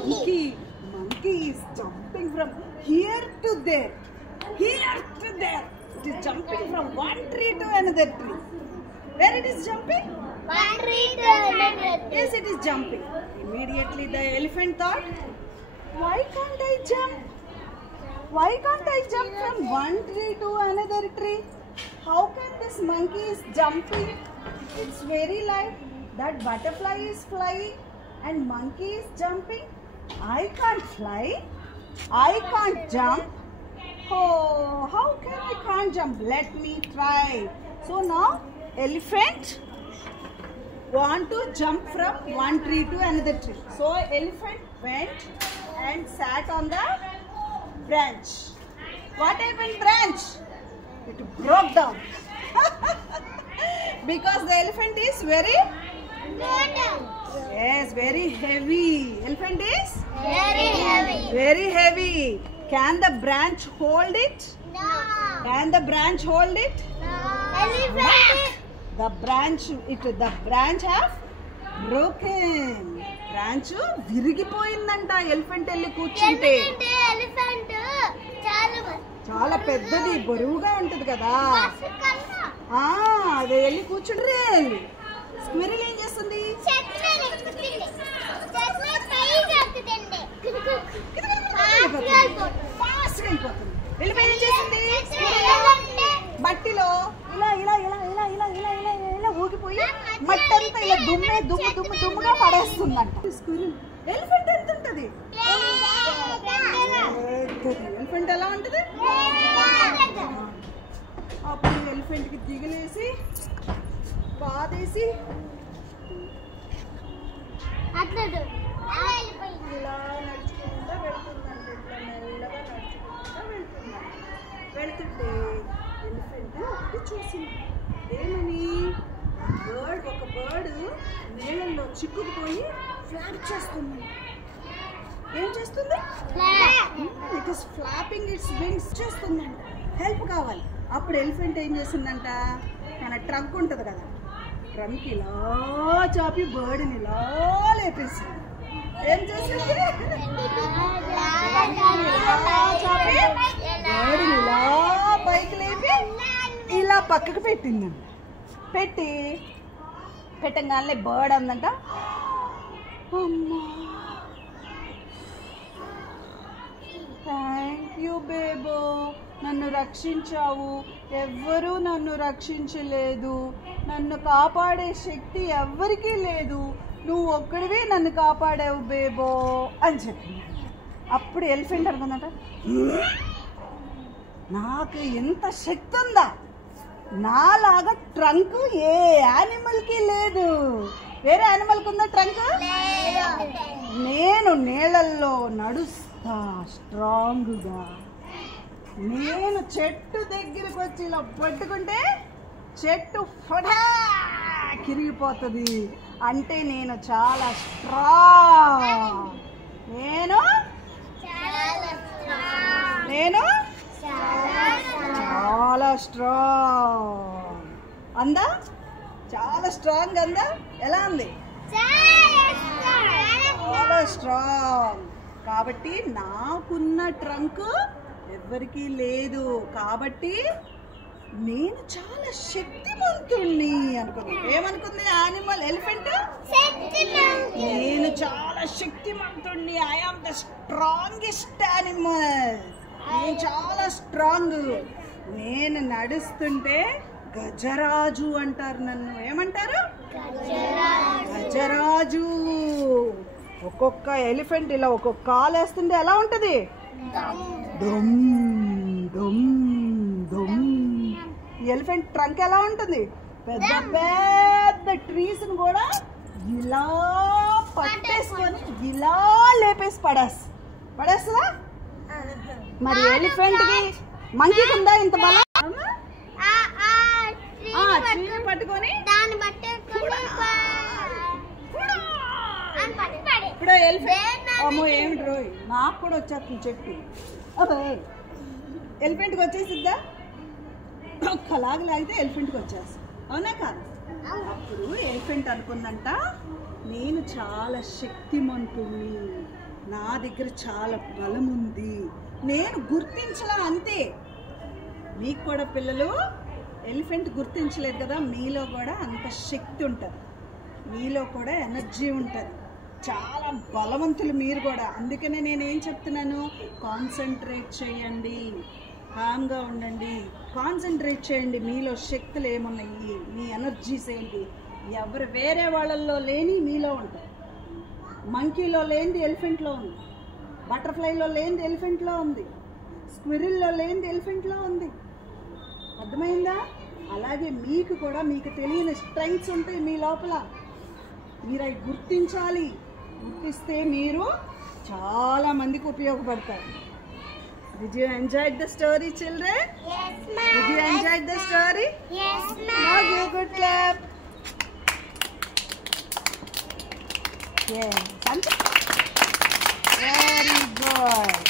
Monkey is jumping from here to there. Here to there. It is jumping from one tree to another tree. Where it is jumping? One tree to another tree. Yes, it is jumping. Immediately the elephant thought, why can't I jump? Why can't I jump from one tree to another tree? How can this monkey is jumping? It's very light. That butterfly is flying and monkey is jumping. I can't fly. I can't jump. Oh, how can I can't jump? Let me try. So now elephant want to jump from one tree to another tree. So elephant went and sat on the branch. What happened branch? It broke down. Because the elephant is very yes, very heavy. Elephant is Very heavy. very heavy. Can the branch hold it? No. Can the branch hold it? No. Elephant. The branch have broken. Branch విరిగిపోయిందంట elephant వెళ్ళి కూర్చుంటే. ఎందుకంటే elephant చాలా పెద్దది బరువుగా ఉంటది కదా. అది వెళ్ళి కూర్చుంటే స్క్విరిల్ ఏం చేస్తుంది? ఫాస్ట్ గా అయిపోతుంది. వెళ్ళిపోయి ఏం చేస్తుంది? మట్టిలో ఇలా ఇలా ఇలా ఇలా ఇలా ఇలా ఇలా ఇలా ఊగిపోయి మట్టి అంతా ఇలా దుమ్ముగా పడేస్తుందంట. స్క్విరిల్ ఎలిఫెంట్ ఎంత ఉంటది? ఎలిఫెంట్ ఎలా ఉంటది? అప్పుడు ఎలిఫెంట్ కి దిగులేసి బాధేసి ఇలా నడుచుకుంటూ వెళ్తుందంట. ఇట్లా మెల్లగా నడుచుకుంటూ వెళ్తుంటే ఎలిఫెంట్ ఒకటి చూసింది. ఏమని? ఒక బర్డ్ నీళ్ళల్లో చిక్కుకుపోయి ఫ్లాప్ చేస్తుంది. ఏం చేస్తుంది? It is flapping it's wings చేస్తుందంట. హెల్ప్ కావాలి. అప్పుడు ఎలిఫెంట్ ఏం చేసిందంట? మన ట్రంక్ ఉంటుంది కదా, ట్రంక్ ఇలా చాపి బర్డ్ని ఇలా లేపేసింది. ఏం చేసింది? చాపి బర్డ్ని ఇలా పైకి లేపి ఇలా పక్కకు పెట్టిందంట. పెట్టగానే బర్డ్ అందంట, అమ్మా థ్యాంక్ యూ బేబో, నన్ను రక్షించావు. ఎవ్వరూ నన్ను రక్షించలేదు. నన్ను కాపాడే శక్తి ఎవ్వరికీ లేదు. నువ్వు ఒక్కడివే నన్ను కాపాడావు బేబో అని చెప్పింది. అప్పుడు ఎలిఫెంట్ అనుకుందంట, నాకు ఎంత శక్తి ఉందా? నాలాగా ట్రంక్ ఏ యానిమల్కి లేదు. వేరే యానిమల్కి ఉందా ట్రంక్? నేను నీళ్ళల్లో నడుస్తా స్ట్రాంగ్గా. నేను చెట్టు దగ్గరికి వచ్చి ఇలా పట్టుకుంటే చెట్టు కిరిగిపోతుంది. అంటే నేను చాలా స్ట్రాంగ్. నేను చాలా స్ట్రాంగ్ అందా? చాలా స్ట్రాంగ్ అందా? ఎలా ఉంది? చాలా స్ట్రాంగ్. కాబట్టి నాకున్న ట్రంక్ ఎవ్వరికీ లేదు. కాబట్టి నేను చాలా శక్తిమంతుణ్ణి అనుకుంది. ఏమనుకుంది యానిమల్? ఎలిఫెంట్ నేను చాలా శక్తిమంతుణ్ణి. I am the strongest animal. నేను చాలా స్ట్రాంగ్. నేను నడుస్తుంటే గజరాజు అంటారు నన్ను. ఏమంటారు? గజరాజు. ఒక్కొక్క ఎలిఫెంట్ ఇలా ఒక్కొక్క కాలు వేస్తుంటే ఎలా ఉంటది? దుమ్ దుమ్ దుమ్. ఎలిఫెంట్ ట్రంక్ ఎలా ఉంటుంది? పెద్ద పెద్ద ట్రీస్ కూడా ఇలా పట్టేసుకొని ఇలా లేపేసి పడేస్తుందా? మరి ఎలిఫెంట్ కి మంకీకి ఉందా ఇంత బలం? పట్టుకొని ఇప్పుడు ఎలిఫెంట్ అమ్మో ఏమిటి రోయ్, నాకు కూడా వచ్చేస్తుంది చెప్పి. ఎలిఫెంట్కి వచ్చేసిద్దా? ఒక్కలాగా లాగితే ఎలిఫెంట్కి వచ్చేస్తుంది. అవునా కాదు? అప్పుడు ఎలిఫెంట్ అనుకుందంట, నేను చాలా శక్తిమంతుణ్ణి. నా దగ్గర చాలా బలం ఉంది, నేను గుర్తించలా అంతే. మీకు కూడా పిల్లలు ఎలిఫెంట్ గుర్తించలేదు కదా, మీలో కూడా అంత శక్తి ఉంటుంది, మీలో కూడా ఎనర్జీ ఉంటుంది, చాలా బలవంతులు మీరు కూడా. అందుకనే నేనేం చెప్తున్నాను, కాన్సన్ట్రేట్ చేయండి, కామ్గా ఉండండి, కాన్సన్ట్రేట్ చేయండి. మీలో శక్తులు ఏమున్నాయి, మీ ఎనర్జీస్ ఏంటి, ఎవరు వేరే వాళ్ళల్లో లేని మీలో ఉంటాయి. మంకీలో లేనిది ఎలిఫెంట్లో ఉంది, బటర్ఫ్లైలో లేనిది ఎలిఫెంట్లో ఉంది, స్క్విరిల్లో లేనిది ఎలిఫెంట్లో ఉంది. అర్థమైందా? అలాగే మీకు కూడా మీకు తెలియని స్ట్రెంగ్త్స్ ఉంటాయి మీ లోపల, మీరు అవి గుర్తించాలి. గుర్తిస్తే మీరు చాలా మందికి ఉపయోగపడతారు. Did you enjoy the story, children? Yes, ma'am. Did you enjoy the story? Yes, ma'am. Now give a good clap. Yes. Very good.